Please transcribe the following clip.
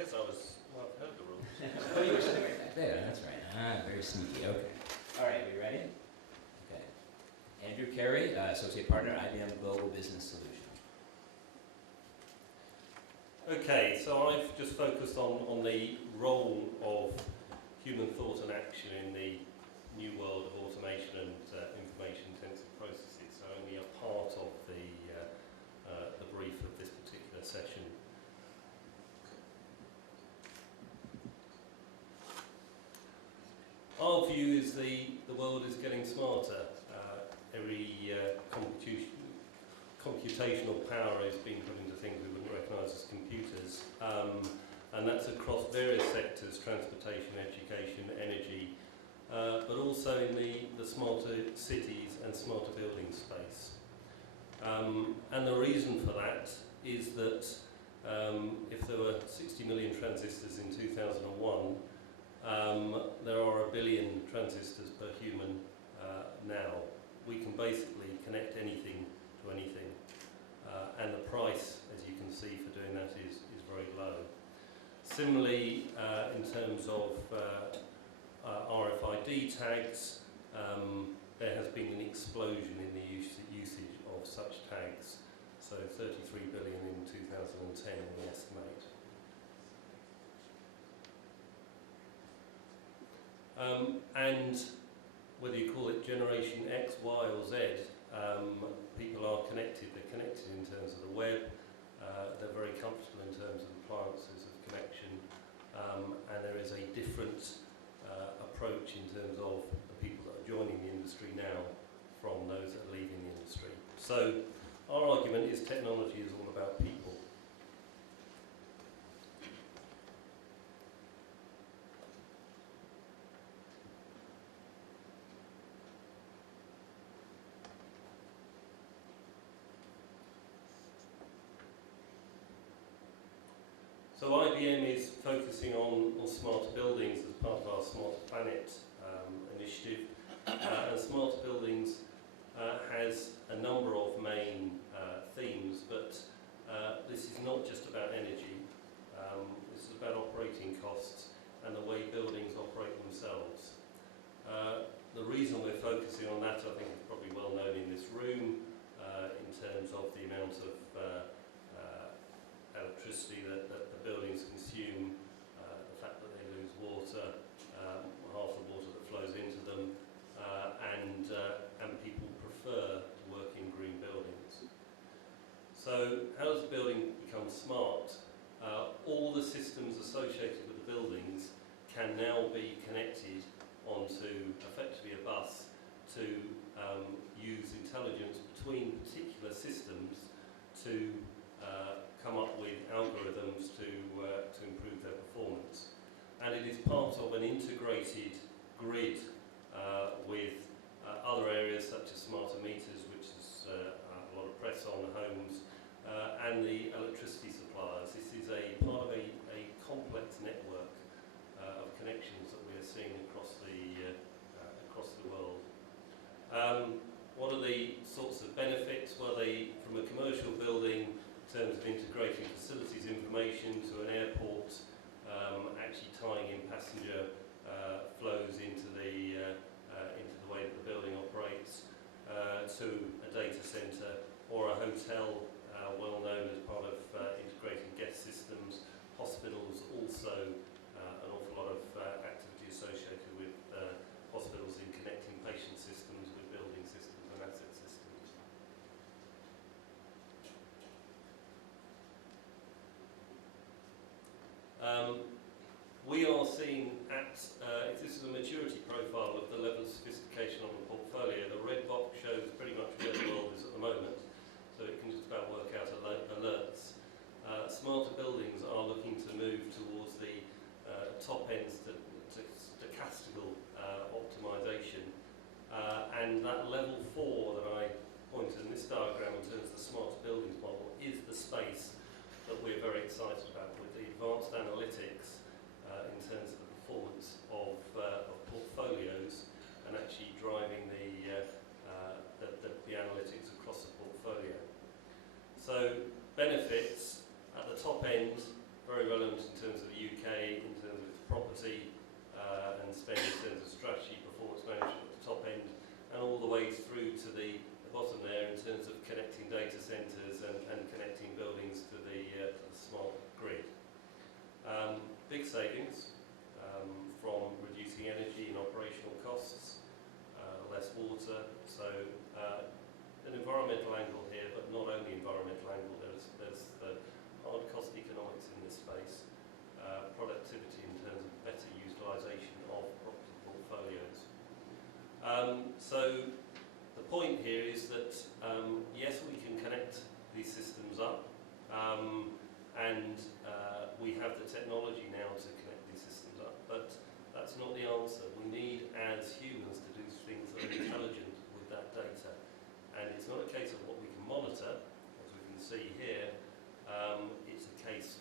Yes, well, I've heard the rules. Oh, you were sitting right back there, that's right. Ah, very sneaky, okay. All right, are we ready? Okay. Andrew Carey, Associate Partner, IBM Global Business Solutions. Okay, so I've just focused on the role of human thought and action in the new world of automation and information-intensive processes. So only a part of the brief of this particular session. Our view is the world is getting smarter. Every computational power is being put into things we wouldn't recognise as computers. And that's across various sectors: transportation, education, energy, but also in the smarter cities and smarter building space. And the reason for that is that if there were 60 million transistors in 2001, there are 1 billion transistors per human now. We can basically connect anything to anything, and the price, as you can see, for doing that is very low. Similarly, in terms of RFID tags, there has been an explosion in the usage of such tags. So 33 billion in 2010, we estimate. And whether you call it Generation X, Y or Z, people are connected. They're connected in terms of the web. They're very comfortable in terms of appliances of connection. And there is a different approach in terms of the people that are joining the industry now from those that are leaving the industry. So our argument is technology is all about people. So IBM is focusing on smarter buildings as part of our Smart Planet initiative. And smart buildings has a number of main themes, but this is not just about energy. This is about operating costs and the way buildings operate themselves. The reason we're focusing on that, I think, is probably well known in this room in terms of the amount of electricity that the buildings consume, the fact that they lose water, half the water that flows into them, and people prefer to work in green buildings. So how does the building become smart? All the systems associated with the buildings can now be connected onto effectively a bus to use intelligence between particular systems to come up with algorithms to improve their performance. And it is part of an integrated grid with other areas such as smarter meters, which is a lot of press on homes, and the electricity suppliers. This is a part of a complex network of connections that we are seeing across the world. What are the sorts of benefits? Well, from a commercial building, in terms of integrating facilities information to an airport, actually tying in passenger flows into the way that the building operates, to a data centre or a hotel, well known as part of integrating guest systems. Hospitals also, an awful lot of activity associated with hospitals in connecting patient systems with building systems and asset systems. We are seeing this is a maturity profile of the level of sophistication on the portfolio. The red box shows pretty much where the world is at the moment, so it can just about work out alerts. Smarter buildings are looking to move towards the top end stochastical optimization, and that level 4 that I pointed in this diagram in terms of the smarter buildings model is the space that we're very excited about, with the advanced analytics in terms of the performance of portfolios and actually driving the analytics across the portfolio. So benefits at the top end, very relevant in terms of the UK, in terms of its property and spend, in terms of strategy, performance management at the top end, and all the way through to the bottom there in terms of connecting data centres and connecting buildings to the smart grid. Big savings from reducing energy and operational costs, less water, so an environmental angle here, but not only environmental angle, there's the hard cost economics in this space, productivity in terms of better utilisation of property portfolios. So the point here is that yes, we can connect these systems up, and we have the technology now to connect these systems up, but that's not the answer. We need, as humans, to do things that are intelligent with that data. And it's not a case of what we can monitor, as we can see here, it's a case